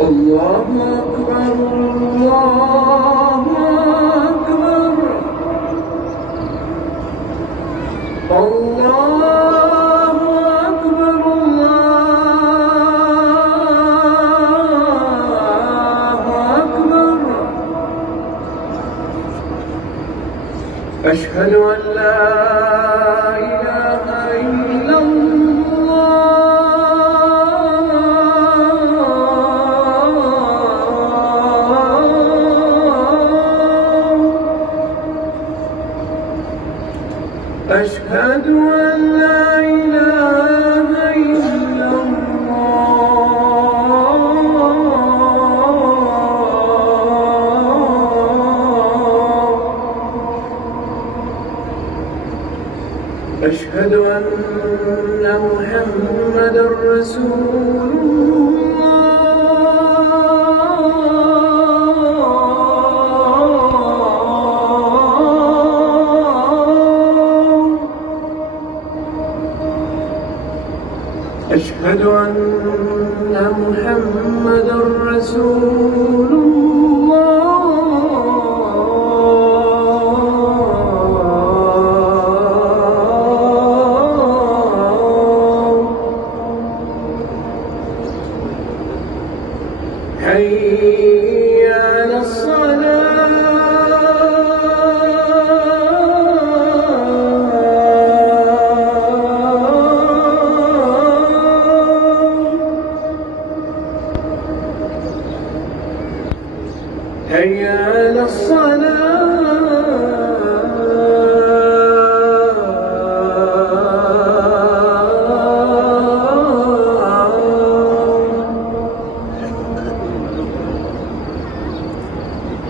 الله أكبر الله أكبر الله أكبر الله أكبر أشهد أن لا إله إلا أشهد أن لا إله إلا الله أشهد أن محمدًا رسول أشهد أن محمدًا رسول الله حي على حي على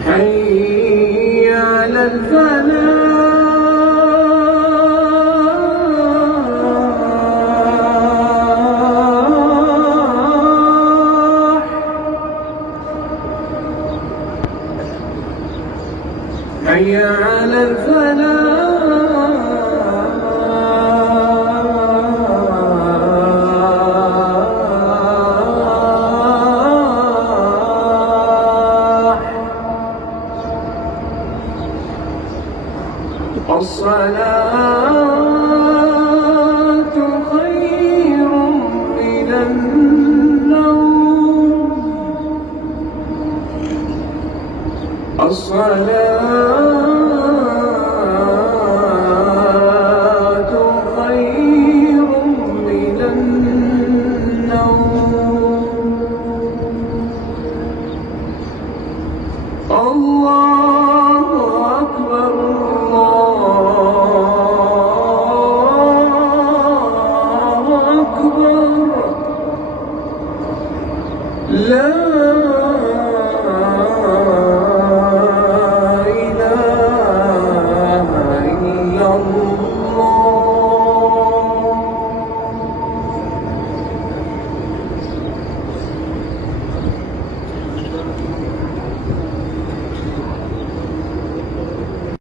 حي على الفلاح حي على الفلاح الصلاة خير من النوم الصلاة خير من النوم الله أكبر الله أكبر لا